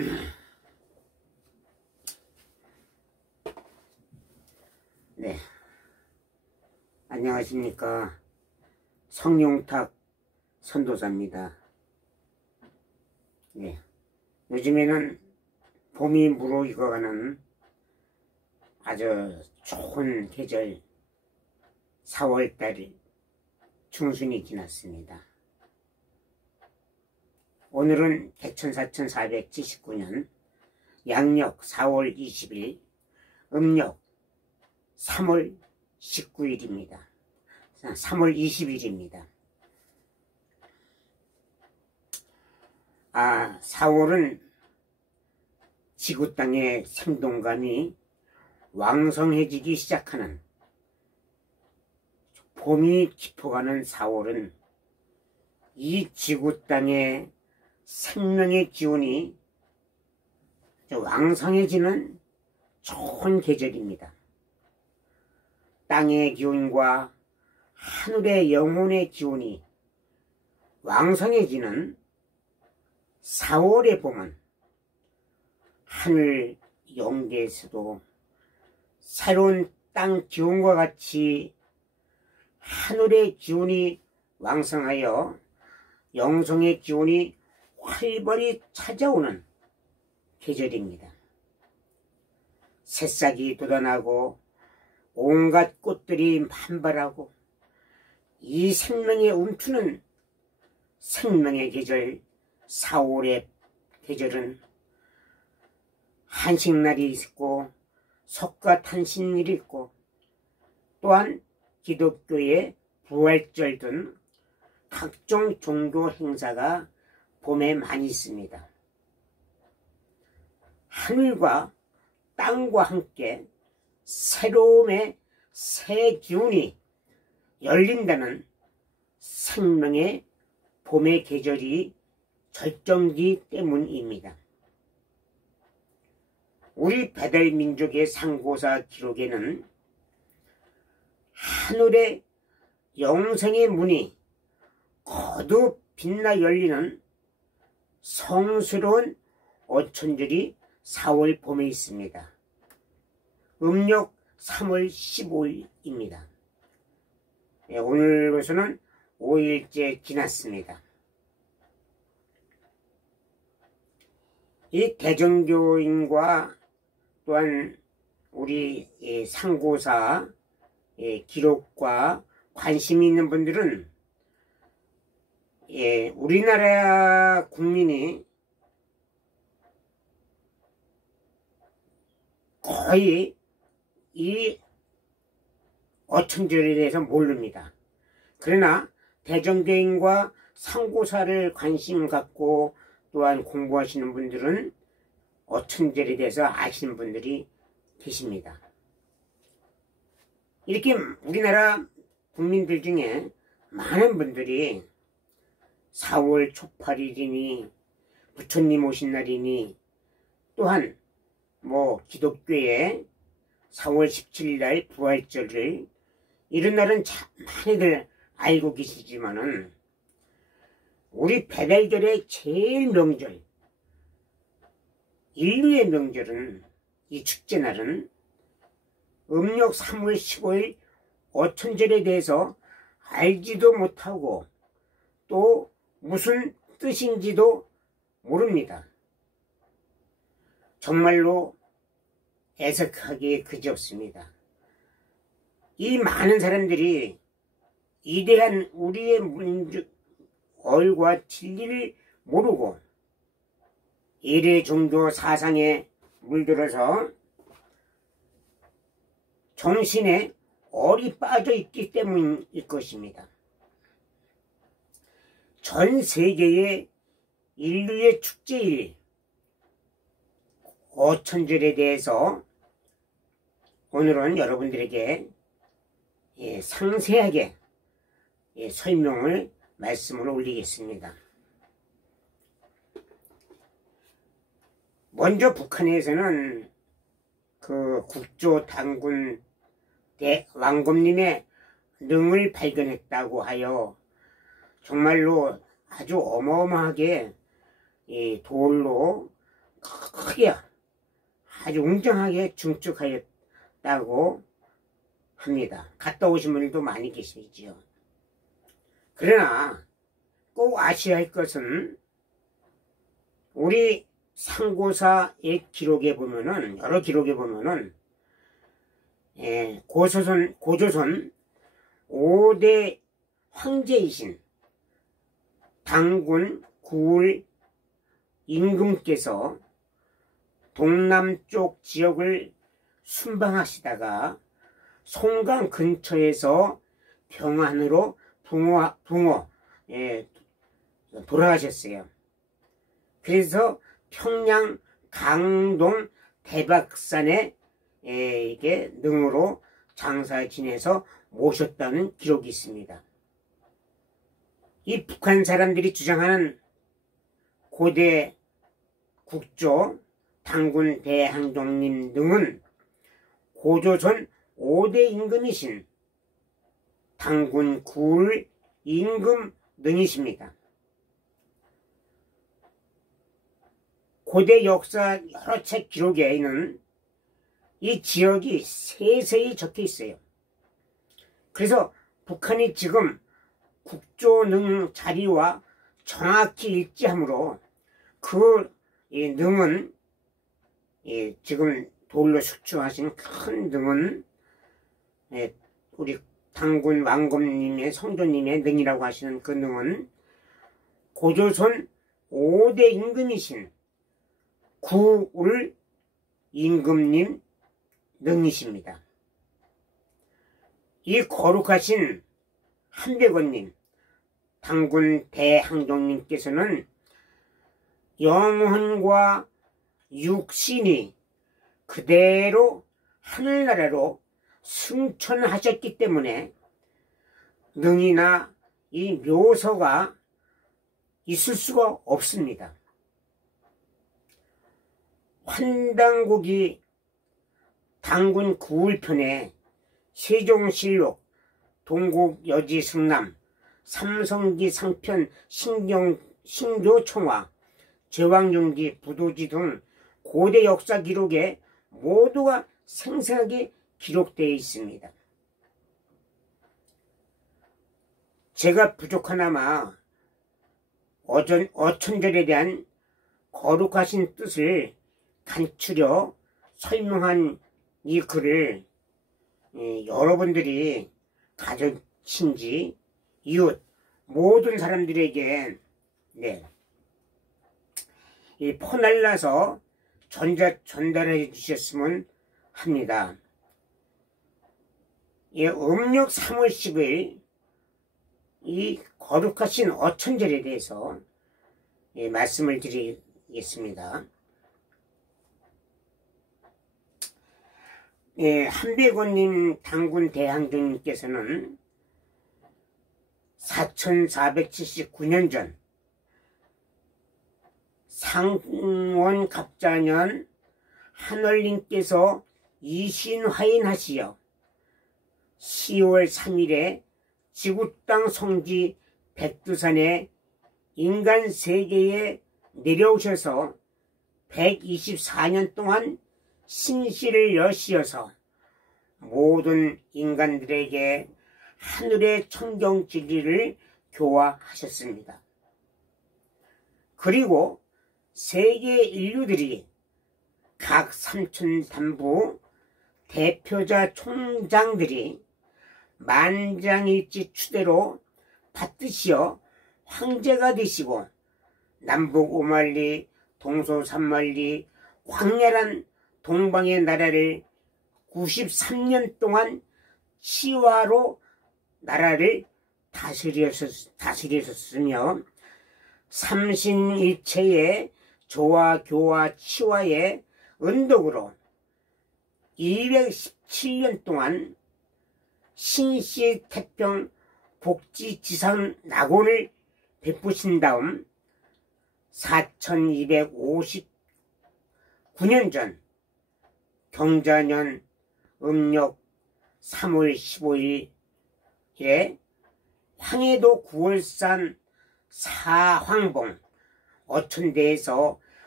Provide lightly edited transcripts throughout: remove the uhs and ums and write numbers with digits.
네, 안녕하십니까. 성룡탁 선도사입니다. 네, 요즘에는 봄이 무르익어가는 아주 좋은 계절 4월달 중순이 지났습니다. 오늘은 개천사천 479년 양력 4월 20일 음력 3월 19일입니다. 3월 20일입니다. 4월은 지구 땅의 생동감이 왕성해지기 시작하는 봄이 깊어가는 4월은 이 지구 땅의 생명의 기운이 왕성해지는 좋은 계절입니다. 땅의 기운과 하늘의 영혼의 기운이 왕성해지는 4월의 봄은 하늘 영계에서도 새로운 땅 기운과 같이 하늘의 기운이 왕성하여 영성의 기운이 활발히 찾아오는 계절입니다. 새싹이 돋아나고 온갖 꽃들이 만발하고 이 생명에 움트는 생명의 계절 4월의 계절은 한식날이 있고 석가탄신일이 있고 또한 기독교의 부활절 등 각종 종교 행사가 봄에 많이 있습니다. 하늘과 땅과 함께 새로움의 새 기운이 열린다는 생명의 봄의 계절이 절정기 때문입니다. 우리 배달민족의 상고사 기록에는 하늘의 영생의 문이 거듭 빛나 열리는 성스러운 어천절이 4월 봄에 있습니다. 음력 3월 15일입니다. 오늘로서는 5일째 지났습니다. 이 대전교인과 또한 우리 상고사 기록과 관심이 있는 분들은 우리나라 국민이 거의 이 어천절에 대해서 모릅니다. 그러나 대전교인과 상고사를 관심 갖고 또한 공부하시는 분들은 어천절에 대해서 아시는 분들이 계십니다. 이렇게 우리나라 국민들 중에 많은 분들이 4월 초8일이니 부처님 오신 날이니 또한 기독교의 4월 17일 날 부활절을 이런 날은 참 많이들 알고 계시지만은 우리 배달절의 제일 명절, 인류의 명절은 이 축제날은 음력 3월 15일 어천절에 대해서 알지도 못하고 또 무슨 뜻인지도 모릅니다. 정말로 애석하기에 그지없습니다. 이 많은 사람들이 이대한 우리의 얼과 진리를 모르고 이래 종교 사상에 물들어서 정신에 얼이 빠져 있기 때문일 것입니다. 전 세계의 인류의 축제일 어천절에 대해서 오늘은 여러분들에게 상세하게 설명을 말씀을 올리겠습니다. 먼저 북한에서는 그 국조당군 왕검님의 능을 발견했다고 하여 정말로 아주 어마어마하게 돌로 크게 아주 웅장하게 증축하였다고 합니다. 갔다 오신 분들도 많이 계시지요. 그러나 꼭 아셔야 할 것은 우리 상고사의 기록에 보면은, 여러 기록에 보면은, 고조선 5대 황제이신 당군 구울 임금께서 동남쪽 지역을 순방하시다가 송강 근처에서 병환으로 돌아가셨어요. 그래서 평양 강동 대박산에 이게 능으로 장사 지내서 모셨다는 기록이 있습니다. 이 북한 사람들이 주장하는 고대 국조 당군 대항종님 등은 고조선 5대 임금이신 당군 구울 임금 등이십니다. 고대 역사 여러 책 기록에는 이 지역이 세세히 적혀 있어요. 그래서 북한이 지금 국조능 자리와 정확히 일치하므로 그 능은 지금 돌로 숙주하신 큰 능은 우리 당군 왕검님의 성조님의 능이라고 하시는 그 능은 고조선 5대 임금이신 구울 임금님 능이십니다. 이 거룩하신 한백원님 당군 대항종님께서는 영혼과 육신이 그대로 하늘나라로 승천하셨기 때문에 능이나 이 묘서가 있을 수가 없습니다. 환단국이 당군 구울편에 세종실록, 동국여지승남, 삼성기 상편 신교총화, 제왕용기, 부도지 등 고대 역사 기록에 모두가 생생하게 기록되어 있습니다. 제가 부족하나마 어천절에 대한 거룩하신 뜻을 간추려 설명한 이 글을 여러분들이 가족, 친지, 이웃 모든 사람들에게 퍼날라서 전달해 주셨으면 합니다. 음력 3월 10일 이 거룩하신 어천절에 대해서 말씀을 드리겠습니다. 한백원님 당군 대항종님께서는 4479년 전 상원갑자년 한월님께서 이신화인하시어 10월 3일에 지구땅 성지 백두산에 인간 세계에 내려오셔서 124년 동안 신실을 여시어서 모든 인간들에게 하늘의 청정 진리를 교화하셨습니다. 그리고 세계 인류들이 각 삼천단부 대표자 총장들이 만장일치 추대로 받드시어 황제가 되시고 남북 5만리 동서 3만리 광활한 동방의 나라를 93년 동안 치화로 나라를 다스리셨으며 삼신일체의 조화, 교화, 치화의 은덕으로 217년 동안 신시, 태평, 복지지상 낙원을 베푸신 다음 4259년 전 경자년 음력 3월 15일에 황해도 구월산 사황봉 어천대에서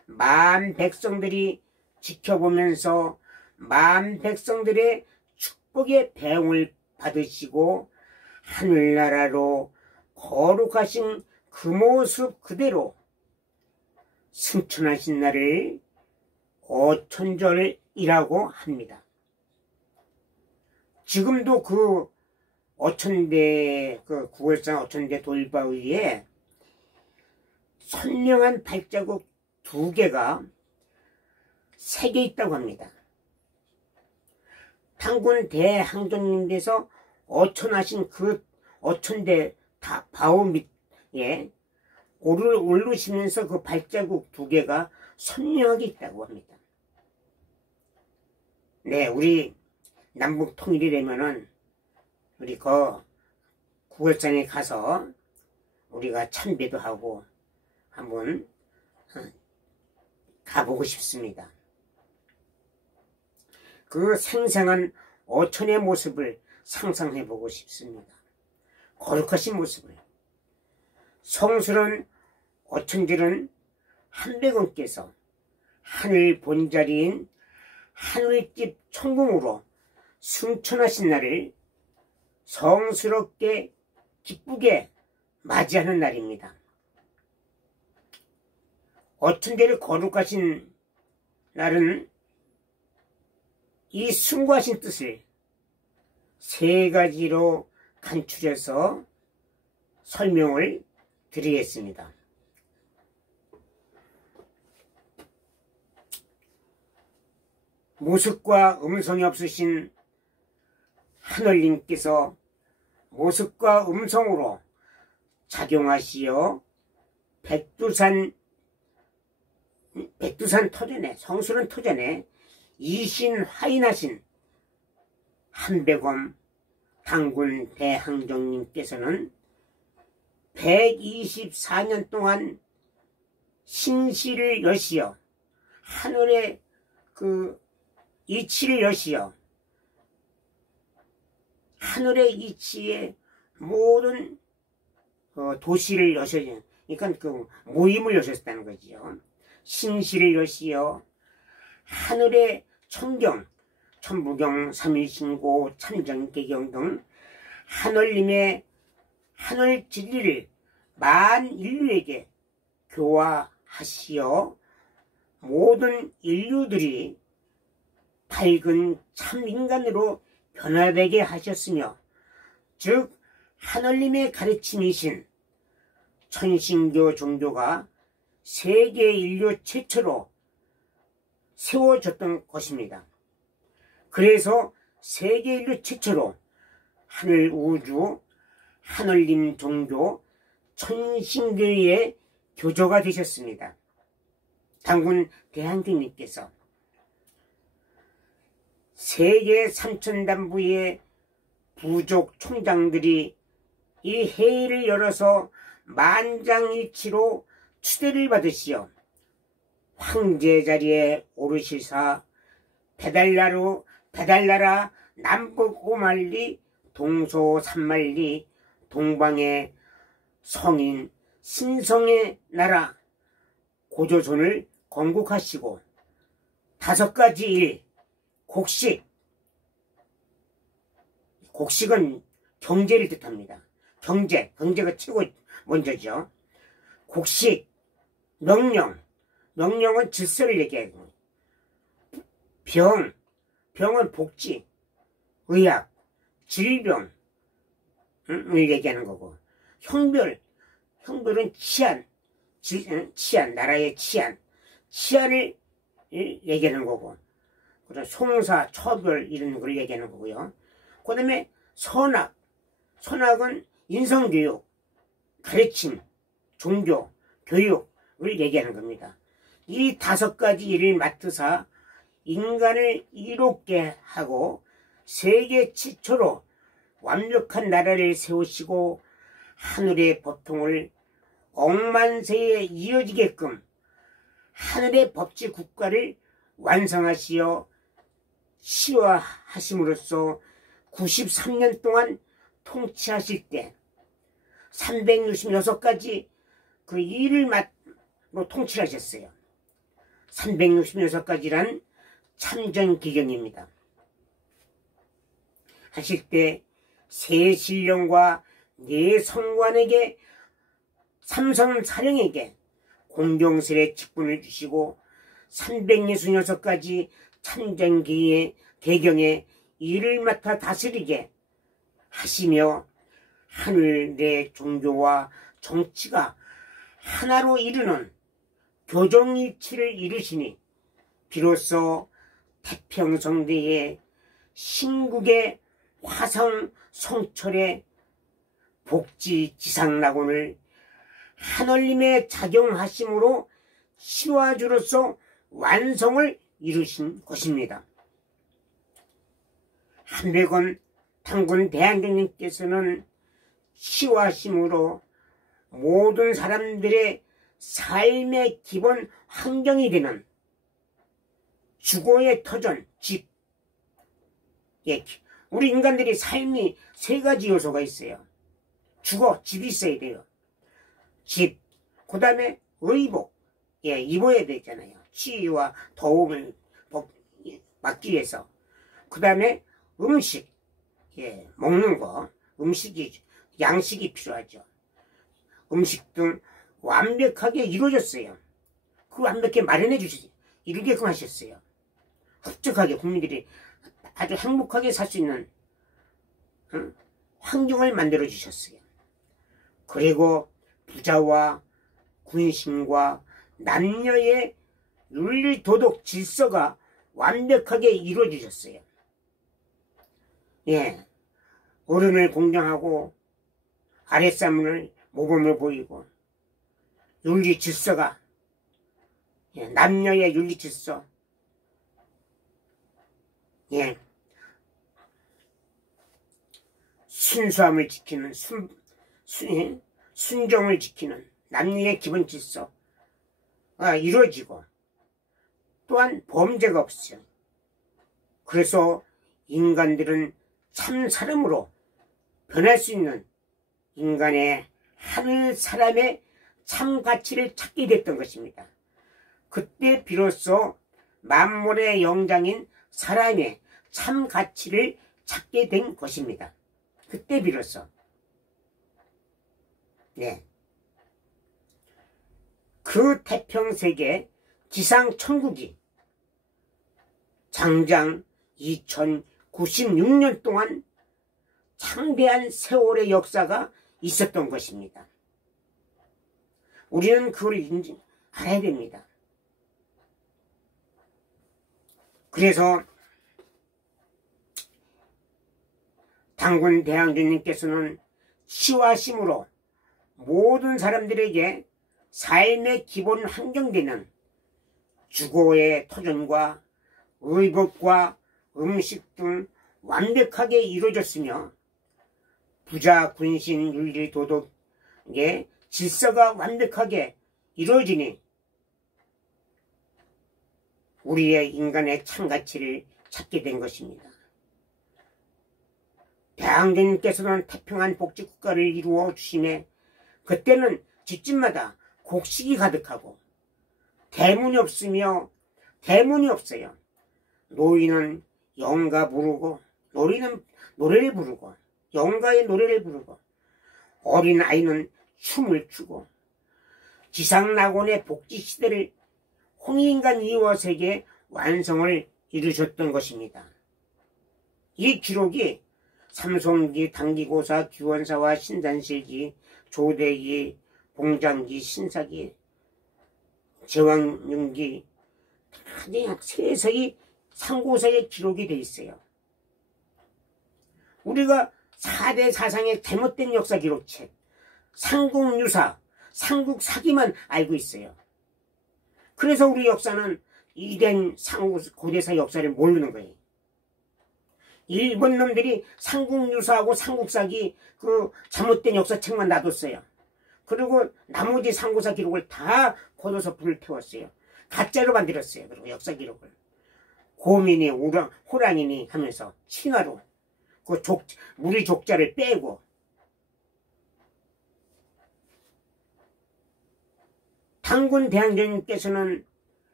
만 백성들이 지켜보면서 만 백성들의 축복의 배웅을 받으시고 하늘나라로 거룩하신 그 모습 그대로 승천하신 날을 어천절이라고 합니다. 지금도 그 어천대, 그 9월산 어천대 돌바위에 선명한 발자국 2개가 3개 있다고 합니다. 당군 대항전님께서 어천하신 그 어천대 바위 밑에 오르시면서 그 발자국 2개가 선명하게 있다고 합니다. 네, 우리 남북 통일이 되면은 우리 그 9월산에 가서 우리가 참배도 하고 한번 가보고 싶습니다. 그 생생한 어천의 모습을 상상해보고 싶습니다. 거룩하신 모습을. 성스러운 어천들은 한백원께서 하늘 본자리인 하늘집 천궁으로 승천하신 날을 성스럽게 기쁘게 맞이하는 날입니다. 어천대를 거룩하신 날은 이 숭고하신 뜻을 3가지로 간추려서 설명을 드리겠습니다. 모습과 음성이 없으신 하늘님께서 모습과 음성으로 작용하시어 백두산 터전에, 성스러운 터전에 이신화인하신 한백원 당군 대항정님께서는 124년 동안 신시를 여시어 하늘의 그 이치를 여시어 하늘의 이치에 모든 도시를 여셔, 그러니까 그 모임을 여셨다는 거지요. 신시를 여시어 하늘의 천경, 천부경, 삼일신고, 참정계경 등 하늘님의 하늘 진리를 만 인류에게 교화하시어 모든 인류들이 밝은 참인간으로 변화되게 하셨으며, 즉 하늘님의 가르침이신 천신교 종교가 세계 인류 최초로 세워졌던 것입니다. 그래서 세계 인류 최초로 하늘 우주 하늘님 종교 천신교의 교조가 되셨습니다. 당군 대항전님께서 세계 3천단부의 부족 총장들이 이 회의를 열어서 만장일치로 추대를 받으시어 황제 자리에 오르시사 배달나라 남북 5만리 동서 3만리 동방의 성인 신성의 나라 고조선을 건국하시고 5가지 일 곡식은 경제를 뜻합니다. 경제가 최고 먼저죠. 곡식, 명령은 질서를 얘기하고, 병은 복지, 의학, 질병을 얘기하는 거고, 형별은 치안, 나라의 치안을 얘기하는 거고, 그다음 송사, 처벌 이런 걸 얘기하는 거고요. 그 다음에 선악은 인성교육, 가르침, 종교, 교육을 얘기하는 겁니다. 이 5가지 일을 맡으사 인간을 이롭게 하고 세계 최초로 완벽한 나라를 세우시고 하늘의 법통을 억만세에 이어지게끔 하늘의 법치 국가를 완성하시어 시화하심으로써 93년 동안 통치하실 때 366가지 그 일을 통치하셨어요. 366가지란 참전기경입니다. 하실 때 세 신령과 네 성관에게 삼성사령에게 공경스레 직분을 주시고 366가지 참전기의 개경에 일을 맡아 다스리게 하시며 하늘 내 종교와 정치가 하나로 이루는 교정일치를 이루시니 비로소 태평성대의 신국의 화성 성철의 복지 지상낙원을 하늘님의 작용하심으로 시화주로서 완성을 이루신 것입니다. 한백원 당군 대한교님께서는 시화심으로 모든 사람들의 삶의 기본 환경이 되는 주거의 터전, 집. 우리 인간들이 삶이 세 가지 요소가 있어요. 주거, 집이 있어야 돼요. 집, 그 다음에 의복, 입어야 되잖아요. 추위와 더움을 막기 위해서. 그 다음에 음식, 먹는 거, 양식이 필요하죠. 음식 등 완벽하게 이루어졌어요. 그 완벽하게 마련해 주시죠. 이루게끔 하셨어요. 흡족하게 국민들이 아주 행복하게 살 수 있는 환경을 만들어 주셨어요. 그리고 부자와 군신과 남녀의 윤리 도덕 질서가 완벽하게 이루어지셨어요. 어른을 공경하고 아랫사람을 모범을 보이고 윤리 질서가 남녀의 윤리 질서 순수함을 지키는 순종을 지키는 남녀의 기본 질서가 이루어지고 또한 범죄가 없어요. 그래서 인간들은 참 사람으로 변할 수 있는 인간의 한 사람의 참 가치를 찾게 됐던 것입니다. 그때 비로소 만물의 영장인 사람의 참 가치를 찾게 된 것입니다. 그때 비로소. 그 태평세계 지상천국이 장장 2096년 동안 창대한 세월의 역사가 있었던 것입니다. 우리는 그걸 알아야 됩니다. 그래서 당군 대항주님께서는 시와심으로 모든 사람들에게 삶의 기본 환경되는 주거의 터전과 의복과 음식 등 완벽하게 이루어졌으며 부자, 군신, 윤리, 도덕의 질서가 완벽하게 이루어지니 우리의 인간의 참가치를 찾게 된 것입니다. 대항전님께서는 태평한 복지국가를 이루어 주심에 그때는 집집마다 곡식이 가득하고 대문이 없으며 대문이 없어요. 노인은 영가 부르고 노인은 노래를 부르고 영가의 노래를 부르고 어린 아이는 춤을 추고 지상낙원의 복지시대를 홍익인간 이워세계 완성을 이루셨던 것입니다. 이 기록이 삼송기, 당기고사, 규원사와 신단실기, 조대기, 봉장기, 신사기, 제왕윤기 약 세서의 상고사에 기록이 되어 있어요. 우리가 4대 사상의 잘못된 역사 기록책, 삼국유사, 삼국사기만 알고 있어요. 그래서 우리 역사는 이된 고대사 역사를 모르는 거예요. 일본 놈들이 삼국유사하고 삼국사기 그 잘못된 역사책만 놔뒀어요. 그리고 나머지 삼국사 기록을 다 걷어서 불을 태웠어요. 가짜로 만들었어요. 그리고 역사 기록을 고민이 호랑이니 하면서 신화로 그 무리 족자를 빼고 당군 대항전님께서는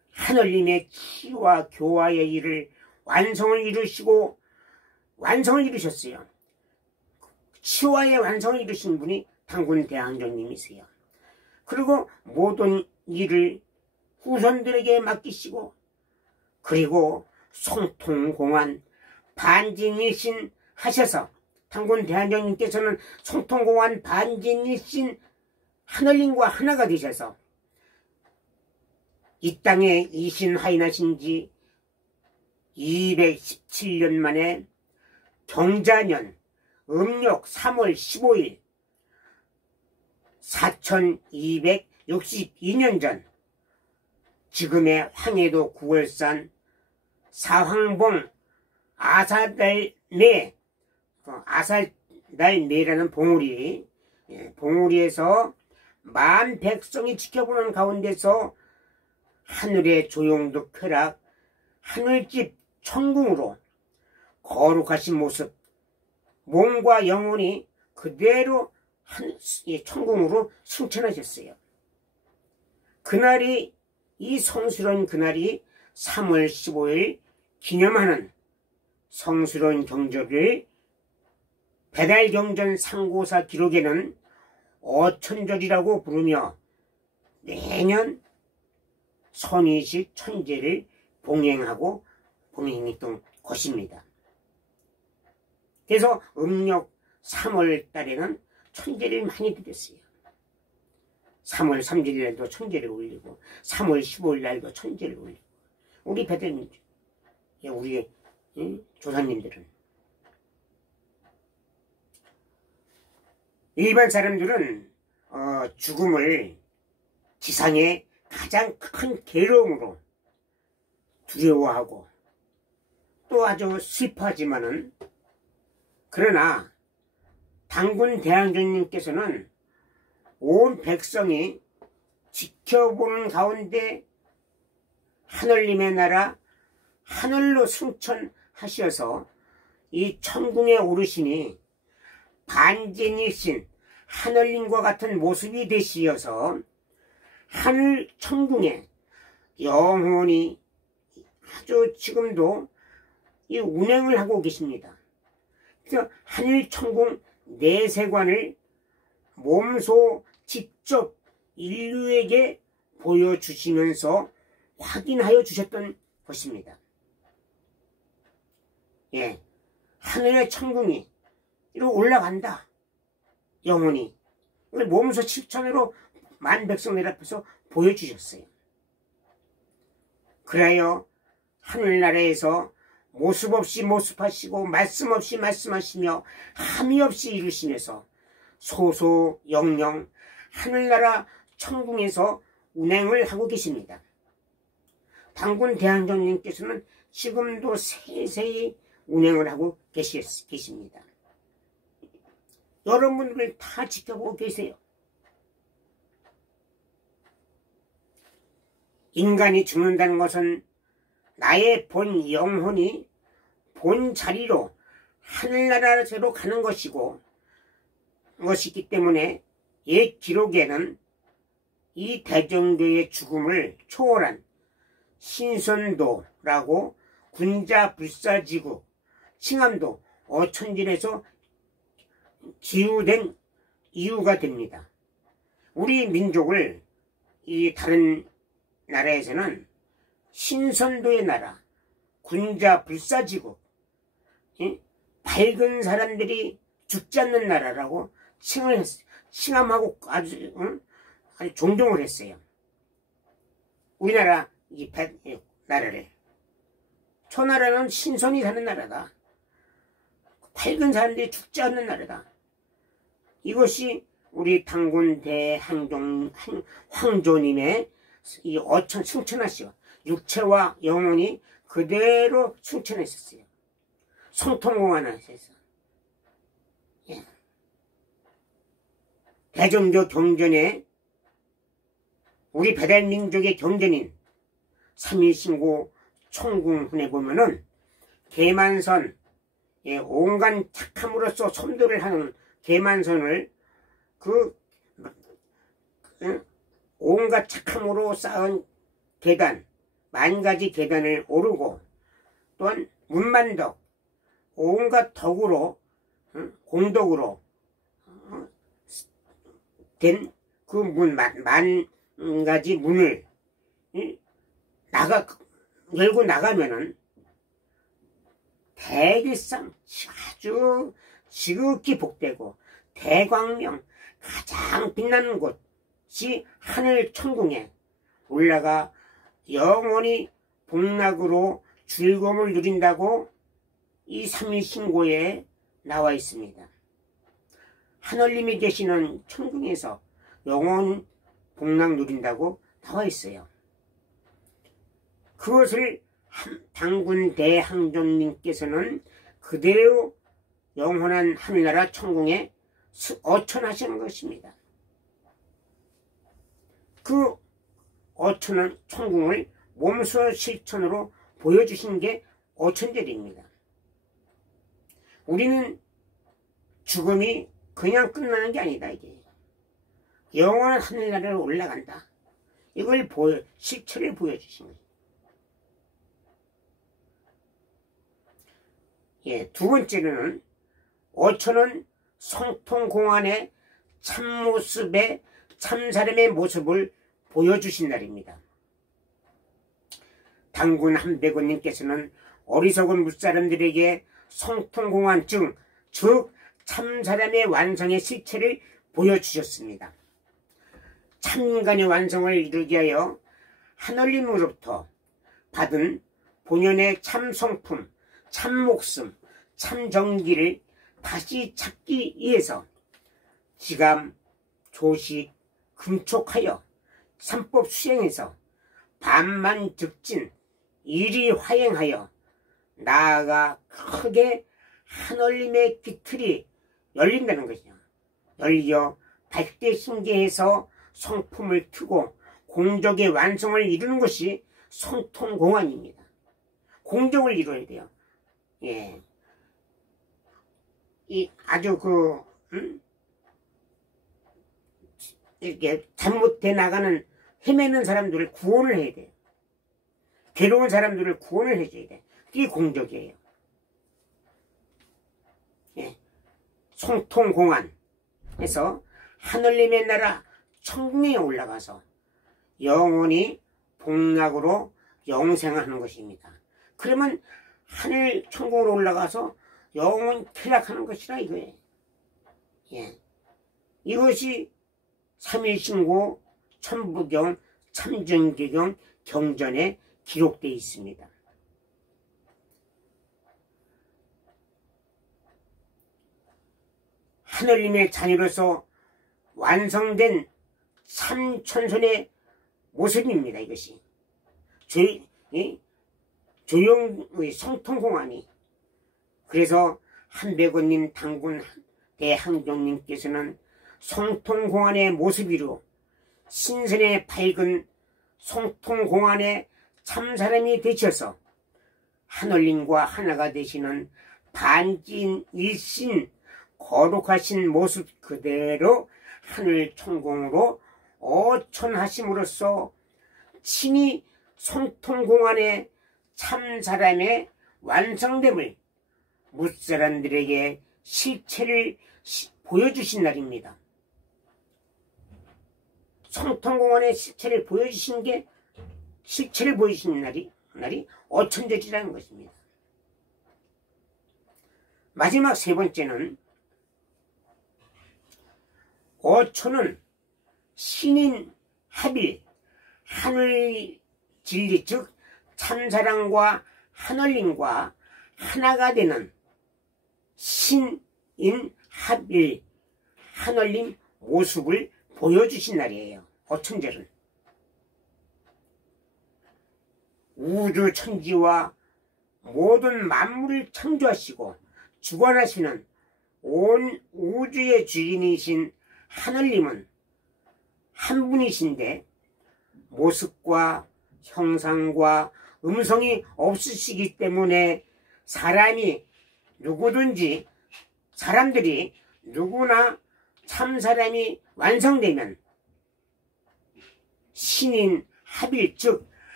하늘님의 치와 교화의 일을 완성을 이루셨어요. 치와의 완성을 이루신 분이 당군 대항전님이세요. 그리고 모든 일을 후손들에게 맡기시고, 그리고 송통공안 반진일신 하셔서, 당군 대항전님께서는 송통공안 반진일신 하늘님과 하나가 되셔서 이 땅에 이신하인하신 지 217년 만에 경자년 음력 3월 15일 4262년 전 지금의 황해도 구월산 사황봉 아살달매라는 봉우리에서 만 백성이 지켜보는 가운데서 하늘의 조용도 쾌락 하늘집 천궁으로 거룩하신 모습 몸과 영혼이 그대로 천궁으로 승천하셨어요. 그날이 이 성스러운 그날이 3월 15일 기념하는 성스러운 경절을 배달경전 상고사 기록에는 어천절이라고 부르며 매년 선의식 천제를 봉행했던 것입니다. 그래서 음력 3월 달에는 천제를 많이 드렸어요. 3월 3일 날도 천제를 올리고 3월 15일 날도 천제를 올리고 우리 배달민족, 우리 조상님들은. 일반 사람들은 죽음을 지상의 가장 큰 괴로움으로 두려워하고 또 아주 슬퍼하지만은, 그러나 당군 대항전님께서는 온 백성이 지켜보는 가운데 하늘님의 나라 하늘로 승천하셔서 이 천궁에 오르시니 반진일신 하늘님과 같은 모습이 되시어서 하늘 천궁에 영원히 아주 지금도 이 운행을 하고 계십니다. 그래서 하늘 천궁 내세관을 몸소 직접 인류에게 보여주시면서 확인하여 주셨던 것입니다. 하늘의 천궁이 이렇게 올라간다. 영원히. 몸소 실천으로 만 백성들 앞에서 보여주셨어요. 그래요 하늘나라에서 모습 없이 모습하시고 말씀 없이 말씀하시며 함이 없이 이루시면서 소소영영 하늘나라 천궁에서 운행을 하고 계십니다. 당군 대항전님께서는 지금도 세세히 운행을 하고 계십니다. 여러분들 다 지켜보고 계세요. 인간이 죽는다는 것은 나의 본 영혼이 본 자리로 하늘나라로 가는 것이기 때문에 옛 기록에는 이 대정교의 죽음을 초월한 신선도라고 군자불사지구 칭암도 어천진에서 기우된 이유가 됩니다. 우리 민족을 이 다른 나라에서는 신선도의 나라, 군자불사지구, 밝은 사람들이 죽지 않는 나라라고 칭함하고 아주 존경을 했어요. 우리나라 나라를. 초나라는 신선이 사는 나라다. 밝은 사람들이 죽지 않는 나라다. 이것이 우리 당군 대황조님의 이 어천 승천하시고 육체와 영혼이 그대로 승천했었어요. 성통공안에서. 대종교 경전에 우리 배달민족의 경전인 3.1신고 총궁훈에 보면은 계만선, 온갖 착함으로써 선도를 하는 계만선을 온갖 착함으로 쌓은 계단, 만가지 계단을 오르고 또한 문만덕 온갖 덕으로 공덕으로 된 그 문, 만 가지 문을 열고 나가면은 대길상 아주 지극히 복되고 대광명 가장 빛나는 곳이 하늘 천궁에 올라가 영원히 복락으로 즐거움을 누린다고 이 삼일신고에 나와 있습니다. 하늘님이 계시는 천궁에서 영원 복락 누린다고 나와 있어요. 그것을 당군 대항전님께서는 그대로 영원한 하늘나라 천궁에 어천하시는 것입니다. 그 어천한 천궁을 몸소 실천으로 보여주신 게 어천절입니다. 우리는 죽음이 그냥 끝나는 게 아니다. 이게 영원한 하늘나라로 올라간다. 이걸 실체를 보여주신 거예요. 예, 두 번째로는 어천은 성통공안의 참모습의 참사람의 모습을 보여주신 날입니다. 당군 한백원님께서는 어리석은 무사람들에게 성통공안 즉 참사람의 완성의 실체를 보여주셨습니다. 참인간의 완성을 이루기 위하여 하늘님으로부터 받은 본연의 참성품, 참목숨, 참정기를 다시 찾기 위해서 지감, 조식, 금촉하여 삼법 수행해서 반만즉진, 일이 화행하여 나아가 크게 하늘님의 기틀이 열린다는 것이죠. 열려 발대신계해서 성품을 트고 공적의 완성을 이루는 것이 성통공안입니다. 공적을 이루어야 돼요. 예. 아주 이렇게 잘못돼 나가는 헤매는 사람들을 구원을 해야 돼요. 괴로운 사람들을 구원을 해줘야 돼. 그게 공적이에요. 예. 성통공안에서 하늘님의 나라 천궁에 올라가서 영원히 복락으로 영생하는 것입니다. 그러면 하늘 천궁으로 올라가서 영원히 퇴락하는 것이라 이거예요. 예. 이것이 삼일신고, 천부경, 참정기경, 경전에 기록되어 있습니다. 하늘님의 자녀로서 완성된 참천손의 모습입니다. 이것이 조용의 성통공안이. 그래서 한백원님 당군 대항종님께서는 성통공안의 모습이로 신선의 밝은 성통공안의 참사람이 되셔서 하늘님과 하나가 되시는 반진 일신 거룩하신 모습 그대로 하늘 천공으로 어천하심으로써 친히 성통공안의 참사람의 완성됨을 무사람들에게 실체를 보여주신 날입니다. 성통공안의 실체를 보여주신 게 실체를 보여주신 날이 어천절이라는 것입니다. 마지막 세 번째는 어천은 신인 합일 하늘 진리 즉 참사랑과 하늘님과 하나가 되는 신인 합일 하늘님 모습을 보여주신 날이에요. 어천절은 우주 천지와 모든 만물을 창조하시고 주관하시는 온 우주의 주인이신 하늘님은 한 분이신데 모습과 형상과 음성이 없으시기 때문에 사람들이 누구나 참사람이 완성되면 신인 합일 즉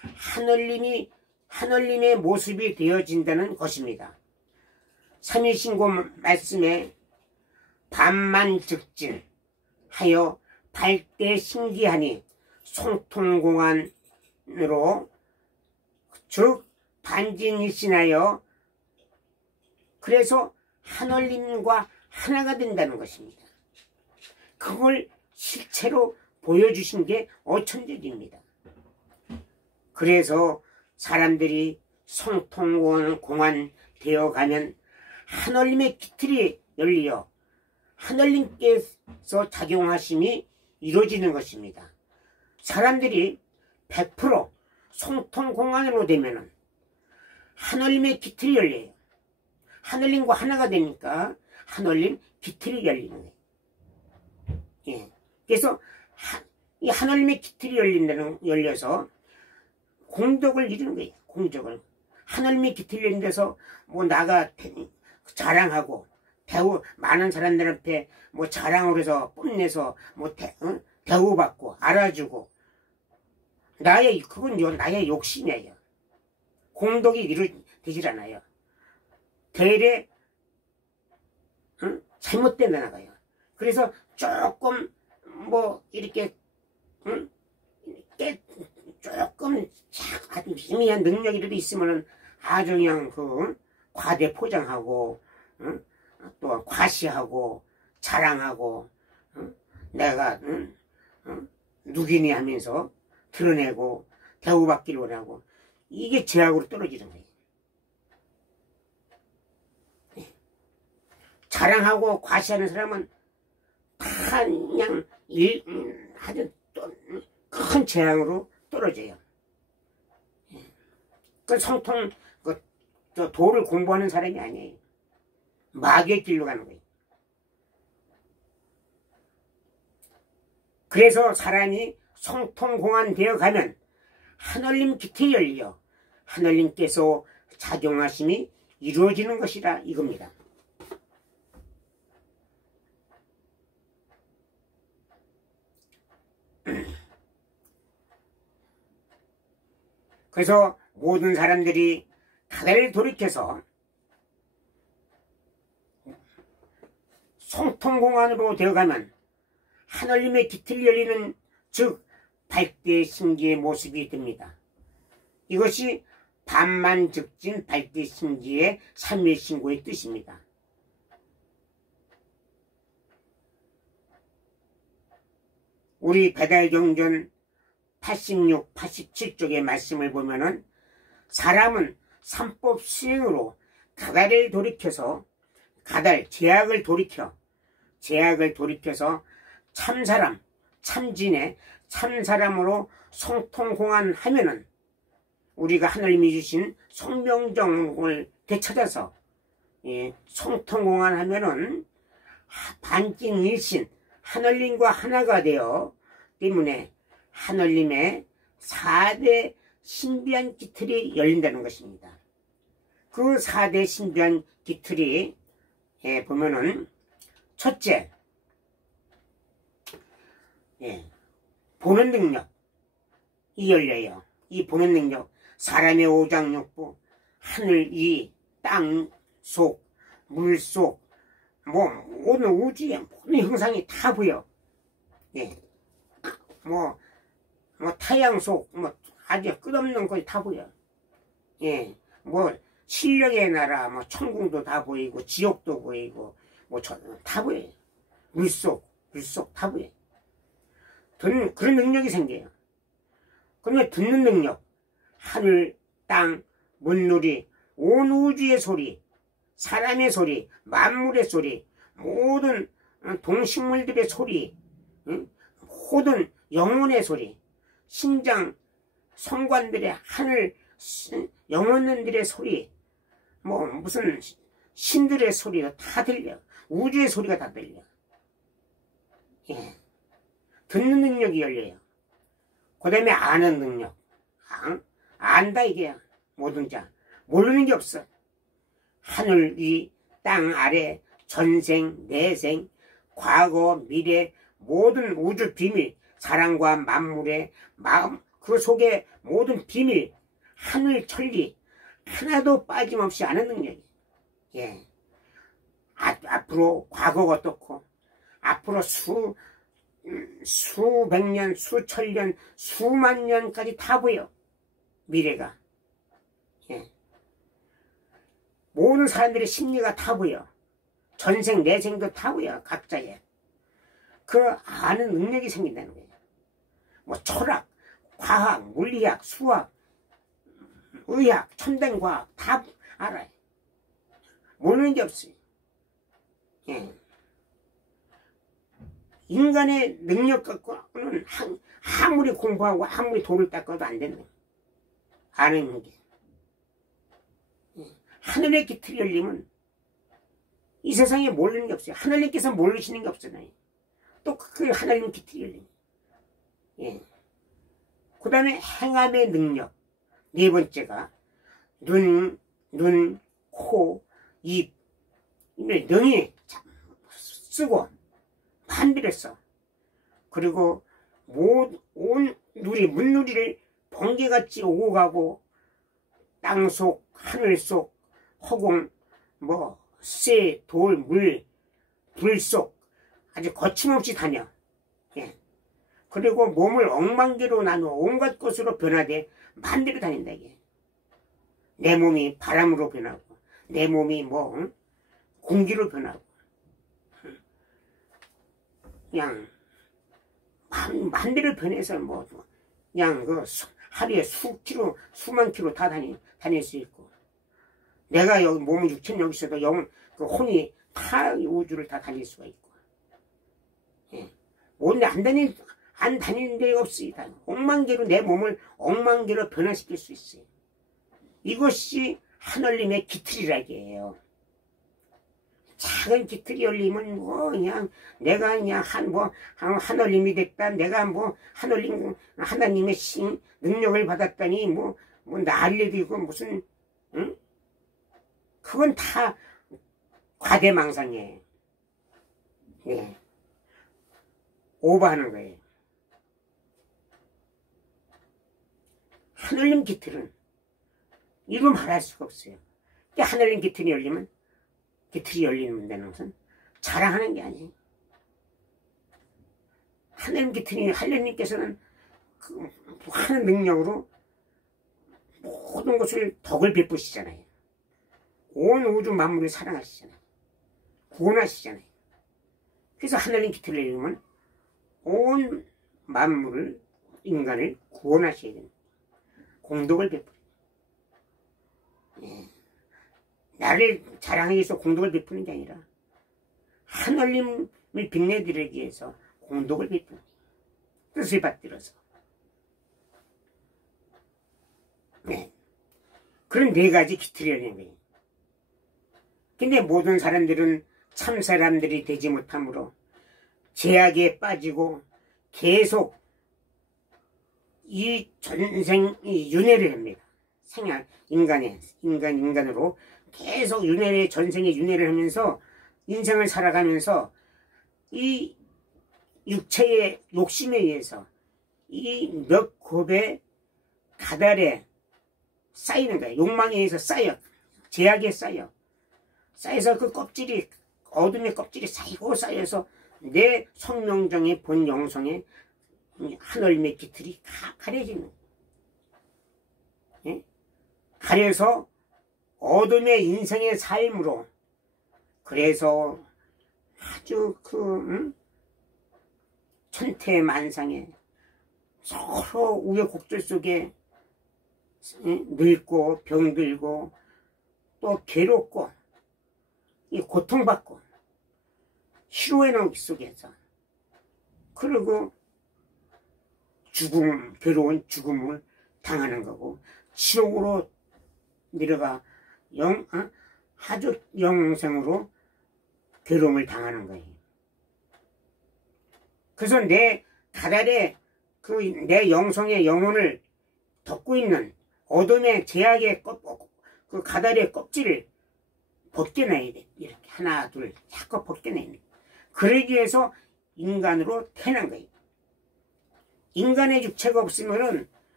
하늘님의 모습이 되어진다는 것입니다. 삼위신고 말씀에 반만즉진 하여 발대 신기하니 송통공안으로 즉 반진일신하여 그래서 하늘님과 하나가 된다는 것입니다. 그걸 실체로 보여주신 게 어천절입니다. 그래서 사람들이 송통공안 되어가면 하늘님의 기틀이 열려 하늘님께서 작용하심이 이루어지는 것입니다. 사람들이 100% 송통공안으로 되면 하늘님의 기틀이 열려요. 하늘님과 하나가 되니까 하늘님 기틀이 열리는 거예요. 예. 그래서 이 하늘님의 기틀이 열려서 공덕을 이루는 거예요. 공덕을. 하늘님의 기틀이 열린 데서 뭐 나가 자랑하고 많은 사람들 앞에 뭐 자랑을 해서 뽐내서 뭐 대우받고 알아주고 그건 나의 욕심이에요. 공덕이 되질 않아요. 대래 잘못된 데 나가요. 그래서 조금 뭐 이렇게 조금 아주 미미한 능력이라도 있으면은 아주 그냥 과대 포장하고 또 과시하고 자랑하고 내가 누기니 하면서 드러내고 대우받기를 원하고 이게 죄악으로 떨어지는 거예요. 자랑하고 과시하는 사람은 다 그냥 아주 큰 재앙으로 떨어져요. 그 성통 도를 공부하는 사람이 아니에요. 마귀의 길로 가는 거예요. 그래서 사람이 성통공안 되어 가면 하늘님 기틀이 열려 하늘님께서 작용하심이 이루어지는 것이라 이겁니다. 그래서 모든 사람들이 가다를 돌이켜서 송통공안으로 되어가면 하늘님의 기틀이 열리는 즉 발대신기의 모습이 됩니다. 이것이 반만즉진 발대신기의 삼위신고의 뜻입니다. 우리 배달경전 86, 87쪽의 말씀을 보면은 사람은 삼법 수행으로 가달을 돌이켜서 제약을 돌이켜서 참사람, 참진의 참사람으로 송통공안 하면은 우리가 하나님이 주신 송명정을 되찾아서 송통공안 하면은 반진일신 하늘님과 하나가 되어 때문에 하늘님의 4대 신비한 기틀이 열린다는 것입니다. 그 4대 신비한 기틀이 보면은 첫째, 보는 능력이 열려요. 이 보는 능력, 사람의 오장육부, 하늘 위, 땅 속, 물 속, 뭐 모든 우주의 모든 형상이 다 보여. 뭐 타양 속, 뭐 아주 끝없는 것이 다 보여. 뭐 실력의 나라, 뭐 천궁도 다 보이고 지옥도 보이고 뭐 다 보여요. 물속 다 보여요. 그런 능력이 생겨요. 그러면 듣는 능력, 하늘, 땅, 물놀이, 온 우주의 소리, 사람의 소리, 만물의 소리, 모든 동식물들의 소리, 모든 영혼의 소리, 심장, 성관들의 하늘, 영혼들의 소리, 뭐 무슨 신들의 소리가 다 들려. 우주의 소리가 다 들려. 듣는 능력이 열려요. 그 다음에 아는 능력. 안다 이게야. 모든 자. 모르는 게 없어. 하늘 위, 땅 아래, 전생, 내생, 과거, 미래, 모든 우주 비밀, 사랑과 만물의 마음, 그 속에 모든 비밀, 하늘 천리 하나도 빠짐없이 아는 능력이. 예. 앞으로 과거가 어떻고 앞으로 수백 년, 수천 년, 수만 년까지 다 보여. 미래가. 예. 모든 사람들의 심리가 다 보여. 전생, 내생도 다 보여. 각자의. 그 아는 능력이 생긴다는 거예요. 뭐 철학, 과학, 물리학, 수학, 의학, 첨단과학 다 알아요. 모르는 게 없어요. 예. 인간의 능력 갖고는 아무리 공부하고 아무리 돌을 닦아도 안 된다. 아는 게. 예. 하늘의 깃틀이 열리면 이 세상에 모르는 게 없어요. 하늘님께서 모르시는 게 없잖아요. 또 그 하나님 깃틀이 열리는. 예. 그 다음에 행함의 능력. 네 번째가 눈, 코, 입. 능이 쓰고 만들었어. 그리고 온 누리, 문누리를 번개같이 오고 가고 땅속, 하늘속, 허공, 새, 돌, 물, 불속 아주 거침없이 다녀. 예. 그리고 몸을 억만개로 나누어 온갖 것으로 변화돼 만대로 다닌다 이게. 내 몸이 바람으로 변하고 내 몸이 공기로 변하고 그냥 만대로 변해서 그냥 하루에 수만 킬로 다 다닐 수 있고 내가 여기 몸은 6천 여기 있어도 그 혼이 다 우주를 다 다닐 수가 있고 예. 뭔데 안 다니는 데가 없습니다. 억만개로 내 몸을 억만개로 변화시킬 수 있어요. 이것이 하늘님의 깃틀이라기에요. 작은 깃틀이 열리면 그냥 내가 그냥 하늘님이 됐다. 내가 하나님의 능력을 받았다니 난리도 무슨 응? 그건 다 과대망상이에요. 예. 오버하는 거예요. 하늘님 깃틀은 이루 말할 수가 없어요. 하늘님 깃틀이 열리는 데는 것은 자랑하는 게 아니에요. 하늘님께서는 하는 능력으로 모든 것을 덕을 베푸시잖아요. 온 우주 만물을 사랑하시잖아요. 구원하시잖아요. 그래서 하늘님 깃틀을 열리면 온 만물을, 인간을 구원하셔야 됩니다. 공덕을 베풀어요. 예. 나를 자랑하기 위해서 공덕을 베푸는 게 아니라 하늘님을 빛내드리기 위해서 공덕을 베푸는 뜻을 받들어서. 네. 그런 네 가지 깃틀이 열리는 거예요. 근데 모든 사람들은 참 사람들이 되지 못하므로 죄악에 빠지고 계속 이 전생 윤회를 합니다. 인간으로 계속 전생에 윤회를 하면서 인생을 살아가면서 이 육체의 욕심에 의해서 이 몇 곱의 가달에 쌓이는 거예요. 욕망에 의해서 쌓여. 죄악에 쌓여서 그 껍질이, 어둠의 껍질이 쌓여서 내 성명정의 본 영성에 하늘님의 깃틀이 가려지는. 예? 가려서 어둠의 인생의 삶으로, 그래서 아주 천태만상에 서로 우여곡절 속에 늙고 병들고 또 괴롭고 이 고통받고 희로의 나오기 속에서, 그리고 괴로운 죽음을 당하는 거고 지옥으로 내려가 아주 영생으로 괴로움을 당하는 거예요. 그래서 내 가달에 내 영성의 영혼을 덮고 있는 어둠의 제약의 그 가달의 껍질을 벗겨내야 돼. 이렇게 하나 둘 자꾸 벗겨내야 돼. 그러기 위해서 인간으로 태어난 거예요. 인간의 육체가 없으면은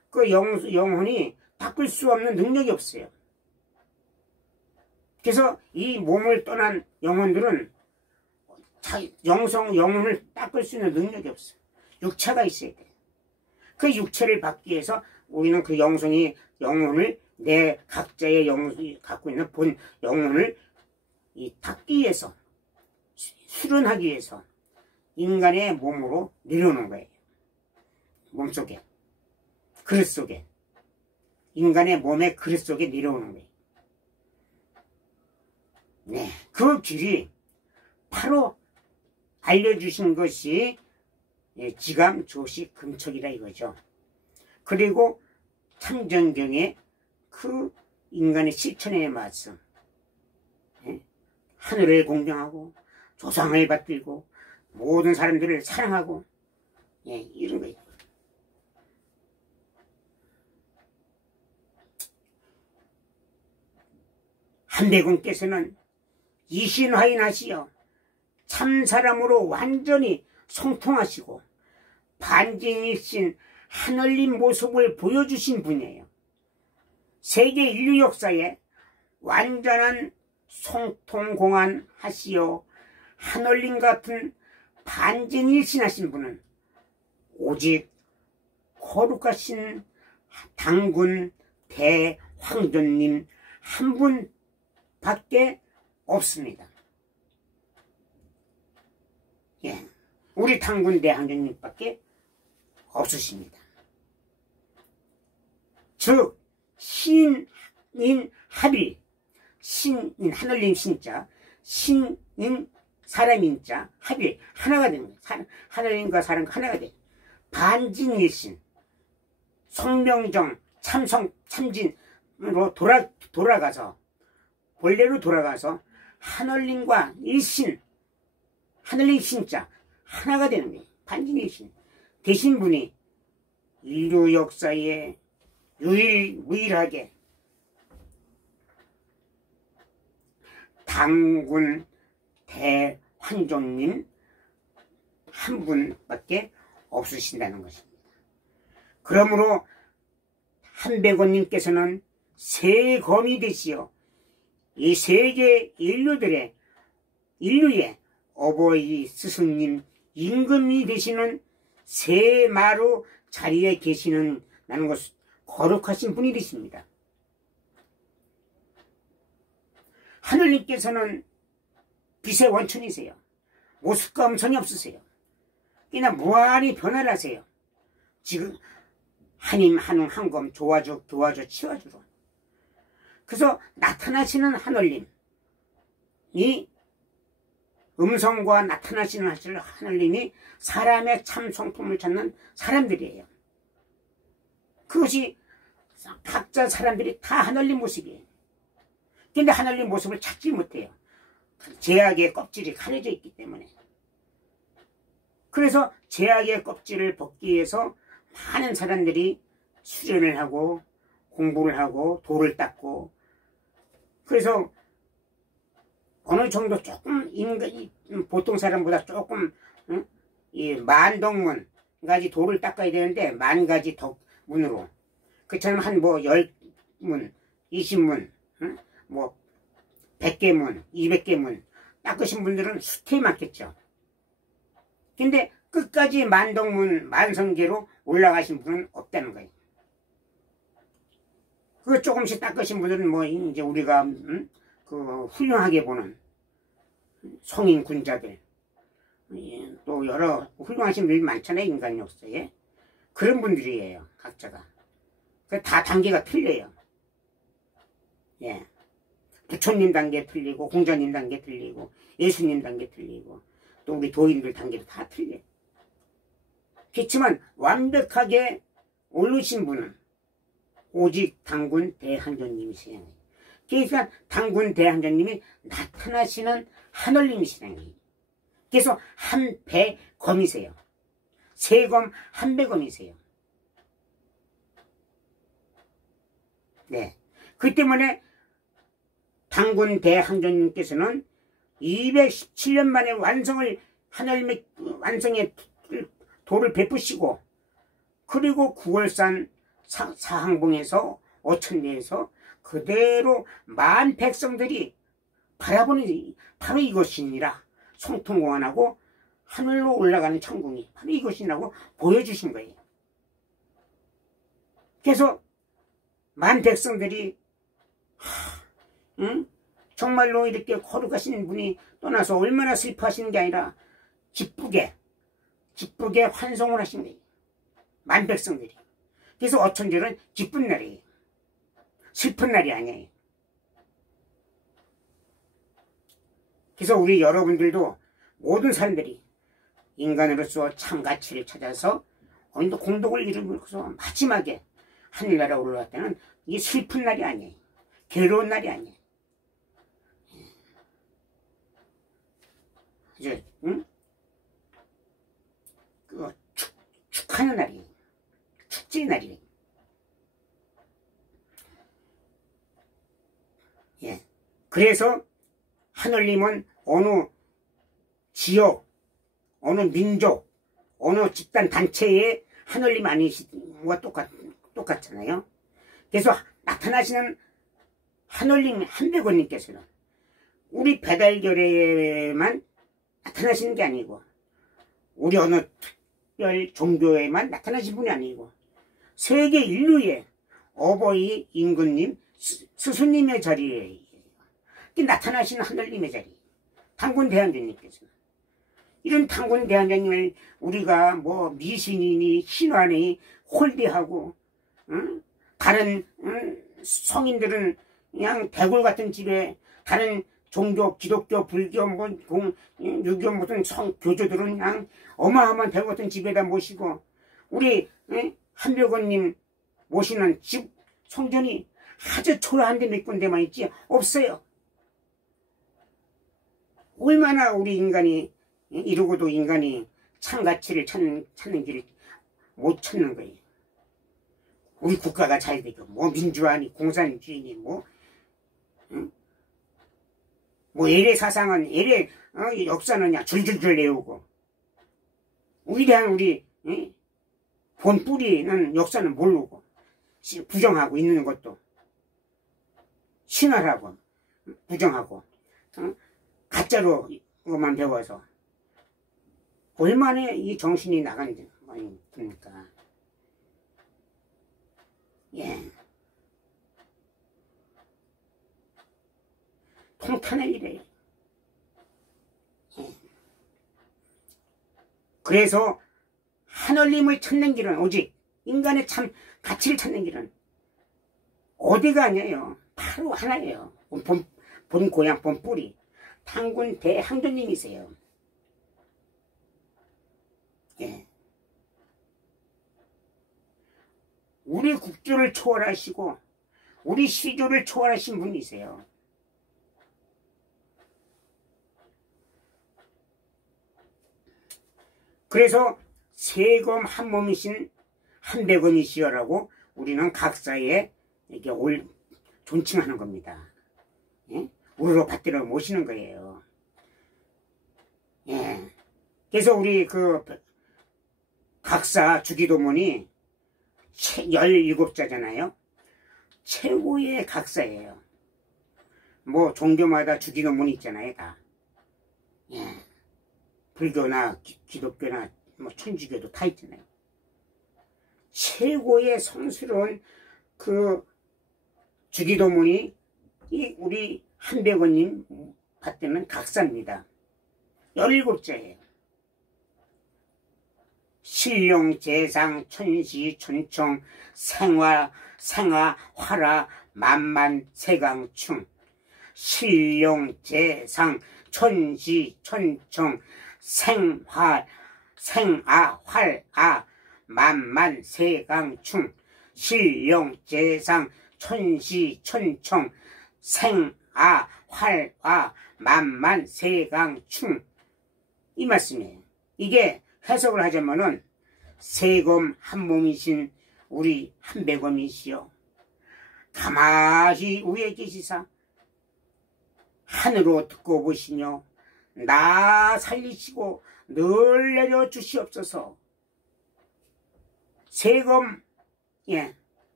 그 영혼이 닦을 수 없는 능력이 없어요. 그래서 이 몸을 떠난 영혼들은 영혼을 닦을 수 있는 능력이 없어요. 육체가 있어야 돼. 그 육체를 받기 위해서 우리는 그 영혼을 내 각자의 영혼이 갖고 있는 본 영혼을 닦기 위해서, 수련하기 위해서 인간의 몸으로 내려오는 거예요. 몸속에, 그릇 속에, 인간의 몸의 그릇 속에 내려오는 거예요. 네, 그 길이 바로 알려주신 것이 지감, 조시, 금척이라 이거죠. 그리고 참전경의 그 인간의 실천의 말씀, 하늘을 공경하고 조상을 받들고 모든 사람들을 사랑하고, 이런 거예요. 한대군께서는 이신화인하시어 참사람으로 완전히 성통하시고 반진일신 하늘님 모습을 보여주신 분이에요. 세계 인류 역사에 완전한 성통공안 하시어 하늘님 같은 반진일신하신 분은 오직 거룩하신 당군 대황전님 한 분밖에 없습니다. 우리 당군 대황전님밖에 없으십니다. 즉 신인 합일, 신인 하늘님 신자, 신인 사람인자 합일, 하나가 되는 거예요. 하늘님과 사람과 하나가 돼요. 반진일신, 성명정, 참진으로 돌아가서, 본래로 돌아가서 하늘님과 일신, 하늘님 신자 하나가 되는 거예요. 반진일신 되신 분이 인류 역사에 유일무이하게 당군 대환종님 한 분밖에 없으신다는 것입니다. 그러므로 한백원님께서는 세검이 되시어 이 세계 인류의 어버이 스승님 임금이 되시는 세마루 자리에 계시는 나는 것은 거룩하신 분이 되십니다. 하늘님께서는 빛의 원천이세요. 모습과 음성이 없으세요. 그냥 무한히 변화를 하세요. 지금 한임 한웅 한검 조화조 교화조 치화주로. 그래서 나타나시는 하늘님이 음성과 나타나시는 하늘님이 사람의 참 성품을 찾는 사람들이에요. 그것이 각자 사람들이 다 하늘님 모습이에요. 근데 하늘님 모습을 찾지 못해요. 제약의 껍질이 가려져 있기 때문에. 그래서 제약의 껍질을 벗기 위해서 많은 사람들이 수련을 하고 공부를 하고 돌을 닦고, 그래서 어느 정도 조금 보통 사람보다 조금 이 만덕문까지 돌을 닦아야 되는데, 만 가지 덕문으로 그처럼 한 뭐 10문, 20문, 뭐 100개 문, 200개 문 닦으신 분들은 수태에 많겠죠. 근데 끝까지 만덕문, 만성계로 올라가신 분은 없다는 거예요. 그 조금씩 닦으신 분들은 뭐 이제 우리가 그 훌륭하게 보는 성인 군자들, 또 여러 훌륭하신 분들이 많잖아요. 인간 역사에. 그런 분들이에요. 각자가. 다 단계가 틀려요. 부처님 단계 틀리고, 공자님 단계 틀리고, 예수님 단계 틀리고, 또 우리 도인들 단계도 다 틀려요. 그렇지만 완벽하게 오르신 분은 오직 당군 대한전님이시라는 거예요. 그러니까 당군 대한전님이 나타나시는 하늘님이시라는 거예요. 그래서 한배검이세요. 세검 한배검이세요. 네. 그 때문에 당군 대한전님께서는 217년 만에 하늘님의 완성의 도를 베푸시고, 그리고 9월산 사항봉에서 어천리에서 그대로 만 백성들이 바라보는 바로 이것이니라. 성통공안하고 하늘로 올라가는 천궁이 바로 이것이라고 보여주신 거예요. 그래서 만 백성들이 정말로 이렇게 거룩하신 분이 떠나서 얼마나 슬퍼하시는 게 아니라 기쁘게 환송을 하신 거예요. 만 백성들이. 그래서 어천절은 기쁜 날이에요. 슬픈 날이 아니에요. 그래서 우리 여러분들도 모든 사람들이 인간으로서 참 가치를 찾아서 오늘도 공덕을 이루면서 마지막에 하늘나라 올라갈 때는 이게 슬픈 날이 아니에요. 괴로운 날이 아니에요. 이제 축하는 날이에요. 축제의 날이에요. 예. 그래서 하늘님은 어느 지역, 어느 민족, 어느 집단 단체의 하늘님 아니신 것과 똑같잖아요. 그래서 나타나시는 하늘님 한백원님께서는 우리 배달결에만 나타나시는 게 아니고 우리 어느 특별 종교에만 나타나신 분이 아니고 세계 인류의 어버이 임금님 스승님의 자리에 나타나시는 하늘님의 자리, 당군대한장님께서는 이런 당군대한장님을 우리가 뭐 미신이니 신화니 홀대하고 다른 성인들은 그냥 대골 같은 집에 다른 종교, 기독교, 불교, 유교 무슨 교조들은 그냥 어마어마한 대골 같은 집에다 모시고 우리 한백원님 모시는 집 성전이 아주 초라한 데 몇 군데만 있지 없어요. 얼마나 우리 인간이 이러고도 인간이 참 가치를 찾는 길을 못 찾는 거예요. 우리 국가가 잘 되고 뭐 민주화니 공산주의니 뭐 LA 사상은 LA 역사는 그냥 줄줄줄 외우고 위대한 우리 본 뿌리는 역사는 모르고 부정하고 있는 것도 신화라고 부정하고 가짜로 그것만 배워서 얼마나 이 정신이 나간지 많이 듭니까? 예. 통탄의 일이에요. 예. 그래서 하늘님을 찾는 길은 오직 인간의 참 가치를 찾는 길은 어디가 아니에요. 바로 하나예요. 본 고향, 본 뿌리. 당군 대항전님이세요. 예. 우리 국조를 초월하시고 우리 시조를 초월하신 분이세요. 그래서 세검 한 몸이신 한백원이시여라고 우리는 각사에 이렇게 존칭하는 겁니다. 예? 우르르 받들어 모시는 거예요. 예. 그래서 우리 그 각사 주기도문이 17자잖아요. 최고의 각사예요. 뭐 종교마다 주기도문이 있잖아요. 다. 예. 불교나 기독교나 뭐 천주교도 다 있잖아요. 최고의 성스러운 그 주기도문이 이 우리 한백원님 받드는 각사입니다. 17자예요. 신령, 재상, 천시, 천청, 생화, 화라, 만만, 세강충. 신령, 재상, 천시, 천청, 생화, 활아, 만만, 세강충. 신령, 재상, 천시, 천청, 생아, 활아, 만만, 세강충. 이 말씀이에요. 이게 해석을 하자면은 세검 한 몸이신 우리 한백원이시여 가마히 위에 계시사 하늘로 듣고 보시며 나 살리시고 늘 내려 주시옵소서. 세검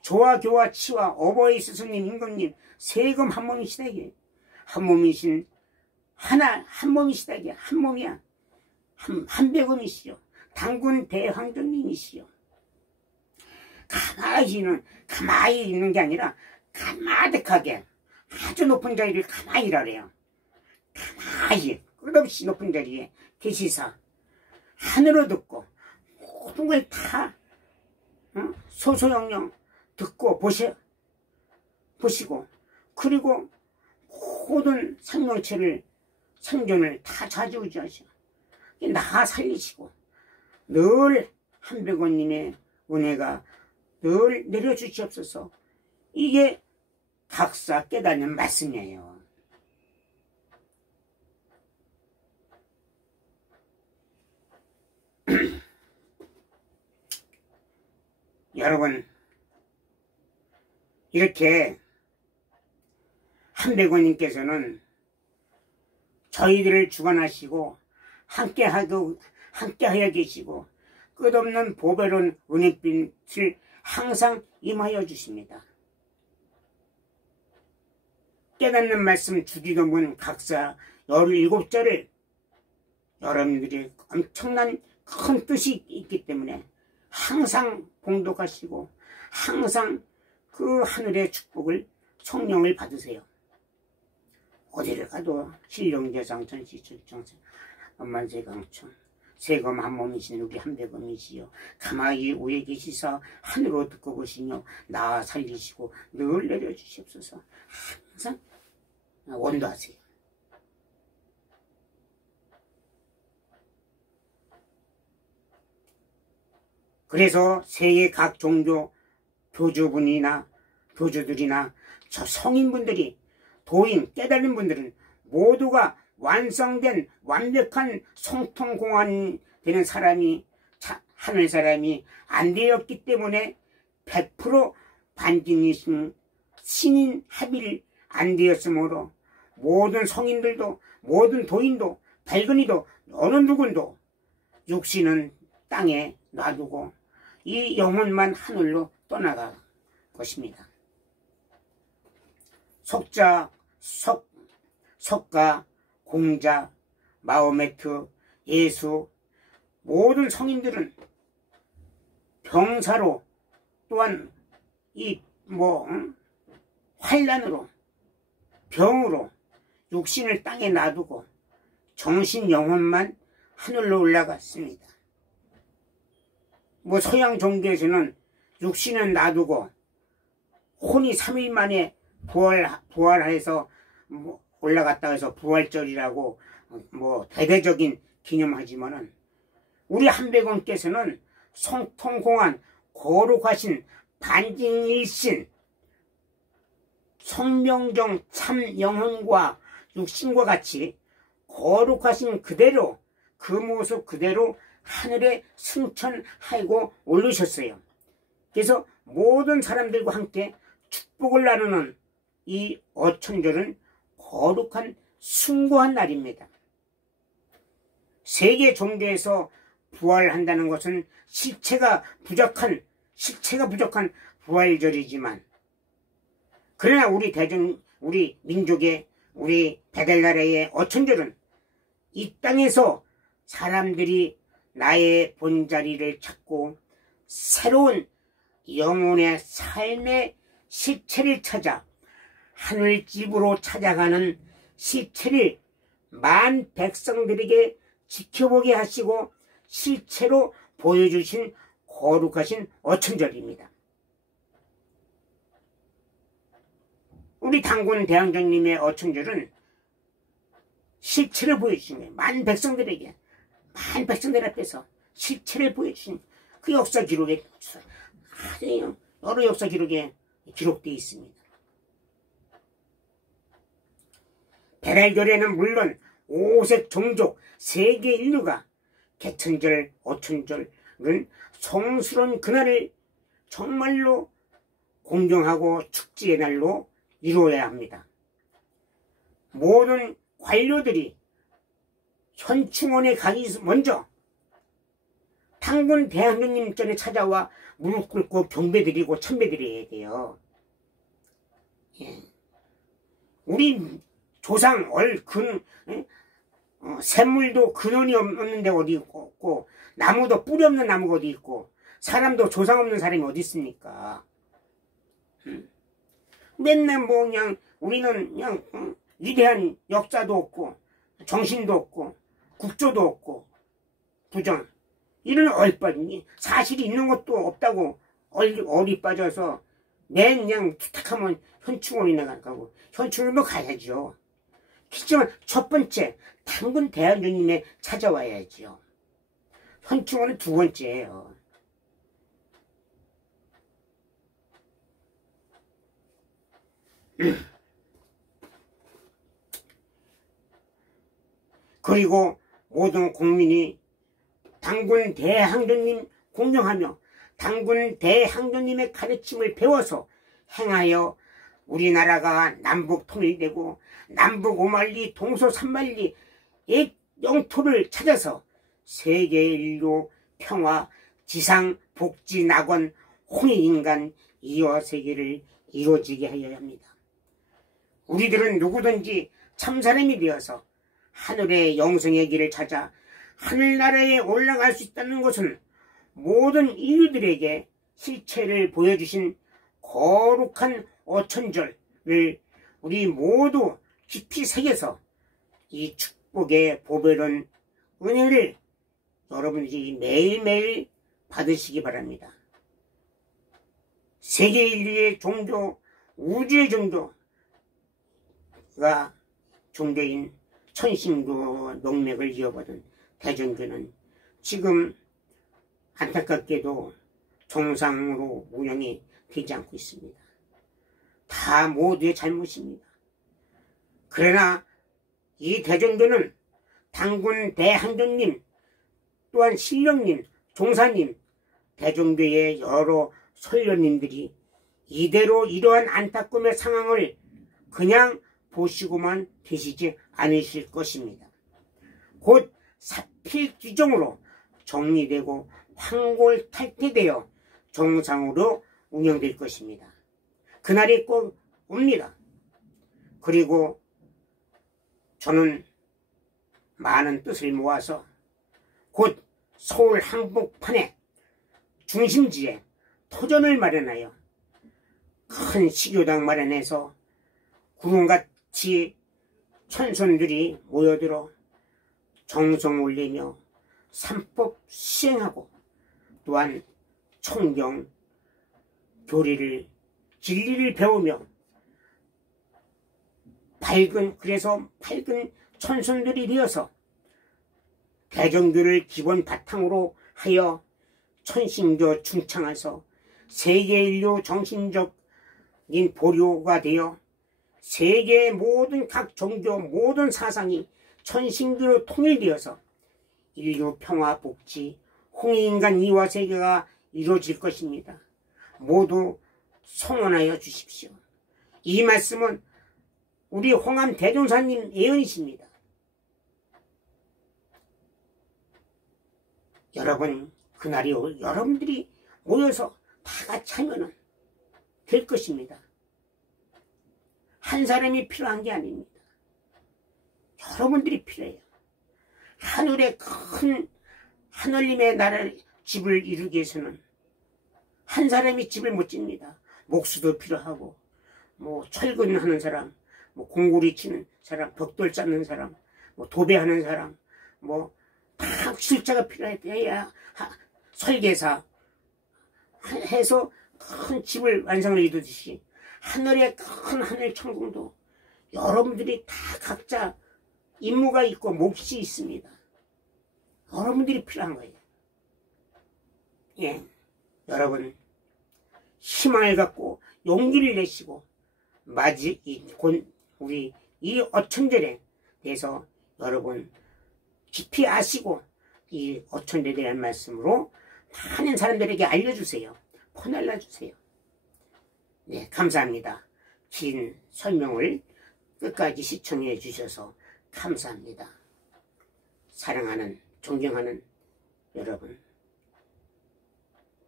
조화교와 치와 어버이 스승님 임금님 세금 한 몸이시다 이게. 한 몸이신 하나 한 몸이시다 이게. 한 몸이야. 한백음이시요. 당군 대황정님이시요. 가만히 있는 게 아니라 가마득하게 아주 높은 자리를 가만히 일하래요. 가만히 끝없이 높은 자리에 계시사 하늘을 듣고 모든 걸 다 소소영영 듣고 보시고 그리고 모든 생명체를 생존을 다 좌지우지하시고 나 살리시고 늘 한백원님의 은혜가 늘 내려주시옵소서. 이게 각사 깨닫는 말씀이에요. 여러분 이렇게 한백원님께서는 저희들을 주관하시고 함께하여 계시고 끝없는 보배로운 은혜빛을 항상 임하여 주십니다. 깨닫는 말씀 주기도문 각사 17절을 여러분들이 엄청난 큰 뜻이 있기 때문에 항상 봉독하시고 항상 그 하늘의 축복을 성령을 받으세요. 어디를 가도 신령대상 전시출정세 만세강천 세검 한 몸이신 우리 한백음이시여 가마이 위에 계시사 하늘로 듣고 보시며 나 살리시고 늘 내려주시옵소서. 항상 원도하세요. 그래서 세계 각 종교 교주분이나 교주들이나 저 성인분들이 도인 깨달은 분들은 모두가 완성된 완벽한 성통공안 되는 사람이 하늘 사람이 안 되었기 때문에 100% 반진이신 신인 합일 안 되었으므로 모든 성인들도 모든 도인도 발근이도 어느 누군도 육신은 땅에 놔두고 이 영혼만 하늘로 떠나갈 것입니다. 석가, 공자, 마호메트, 예수 모든 성인들은 병사로 또한 환난으로 병으로 육신을 땅에 놔두고 정신 영혼만 하늘로 올라갔습니다. 서양 종교에서는 육신은 놔두고 혼이 3일 만에 부활해서 올라갔다 해서 부활절이라고 대대적인 기념하지만은 우리 한백원께서는 성통공안 거룩하신 반진일신 성명정 참 영혼과 육신과 같이 거룩하신 그대로 그 모습 그대로 하늘에 승천하고 올르셨어요. 그래서 모든 사람들과 함께 축복을 나누는 이 어천절은 거룩한 숭고한 날입니다. 세계 종교에서 부활한다는 것은 실체가 부족한 부활절이지만 그러나 우리 민족의 우리 베델나라의 어천절은 이 땅에서 사람들이 나의 본자리를 찾고 새로운 영혼의 삶의 실체를 찾아 하늘집으로 찾아가는 실체를 만 백성들에게 지켜보게 하시고 실체로 보여주신 거룩하신 어천절입니다. 우리 당군 대왕정님의 어천절은 실체를 보여주신 거예요. 만 백성들 앞에서 실체를 보여주신 그 역사 기록에 여러 역사 기록에 기록되어 있습니다. 배랄절에는 물론 5색 종족 세계 인류가 개천절, 어천절은 성스러운 그날을 정말로 공경하고 축제의 날로 이루어야 합니다. 모든 관료들이 현충원에 가기 먼저 당군 대항전님 전에 찾아와 무릎 꿇고 경배드리고 참배드려야 돼요. 예. 우리 조상 샘물도 근원이 없는데 어디 있고, 나무도 뿌리 없는 나무가 어디 있고, 사람도 조상 없는 사람이 어디 있습니까? 맨날 뭐 그냥 우리는 그냥 위대한 역사도 없고 정신도 없고 국조도 없고 부정 이런 얼빠짐이 사실이 있는 것도 없다고 얼이 빠져서 맨 그냥 투탁하면 현충원이나 가고 현충원도 가야죠. 하지만 첫 번째 당군 대한주님에 찾아와야지요. 현충원은 두 번째예요. 그리고 모든 국민이 당군 대항전님 공경하며 당군 대항전님의 가르침을 배워서 행하여 우리나라가 남북 통일되고 남북 5만리 동서 3만리 옛 영토를 찾아서 세계 인류 평화 지상 복지 낙원 홍익인간 이화 세계를 이루어지게 하여야 합니다. 우리들은 누구든지 참사람이 되어서 하늘의 영생의 길을 찾아 하늘나라에 올라갈 수 있다는 것은 모든 인류들에게 실체를 보여주신 거룩한 어천절을 우리 모두 깊이 새겨서 이 축복의 보배로운 은혜를 여러분들이 매일매일 받으시기 바랍니다. 세계 인류의 종교, 우주의 종교가 종교인 천신교 명맥을 이어받은 대종교는 지금 안타깝게도 정상으로 운영이 되지 않고 있습니다. 다 모두의 잘못입니다. 그러나 이 대종교는 당군 대항전님 또한 신령님, 종사님, 대종교의 여러 선녀님들이 이대로 이러한 안타까움의 상황을 그냥 보시고만 계시지 않으실 것입니다. 곧 사필 규정으로 정리되고 황골탈퇴되어 정상으로 운영될 것입니다. 그날이 꼭 옵니다. 그리고 저는 많은 뜻을 모아서 곧 서울 한복판에 중심지에 터전을 마련하여 큰 식유당 마련해서 구름같이 천손들이 모여들어 정성 올리며 삼법 시행하고 또한 청경 교리를 진리를 배우며 그래서 밝은 천손들이 되어서 대종교를 기본 바탕으로 하여 천신교 충창해서 세계 인류 정신적인 보류가 되어 세계의 모든 각 종교 모든 사상이 천신교로 통일되어서 인류 평화 복지 홍익인간 이화 세계가 이루어질 것입니다. 모두 성원하여 주십시오. 이 말씀은 우리 홍암 대종사님 예언이십니다. 여러분 그날이 여러분들이 모여서 다 같이 하면은 될 것입니다. 한 사람이 필요한 게 아닙니다. 여러분들이 필요해요. 하늘의 큰 하늘님의 나라를 집을 이루기 위해서는 한 사람이 집을 못 집니다. 목수도 필요하고 뭐 철근하는 사람, 뭐 공구리 치는 사람, 벽돌 쌓는 사람, 뭐 도배하는 사람, 뭐 다 실자가 필요해야 설계사 해서 큰 집을 완성을 이루듯이 하늘의 큰 하늘 천궁도 여러분들이 다 각자 임무가 있고 몫이 있습니다. 여러분들이 필요한 거예요. 예, 여러분 희망을 갖고 용기를 내시고 우리 이 어천절에 대해서 여러분 깊이 아시고 이 어천절에 대한 말씀으로 많은 사람들에게 알려주세요. 퍼날라주세요. 네, 감사합니다. 긴 설명을 끝까지 시청해 주셔서 감사합니다. 사랑하는 존경하는 여러분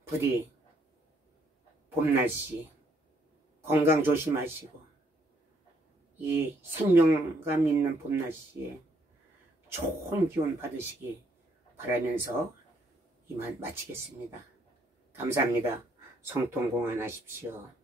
부디 봄날씨 건강 조심하시고 이 생명감 있는 봄날씨에 좋은 기운 받으시기 바라면서 이만 마치겠습니다. 감사합니다. 성통공헌하십시오.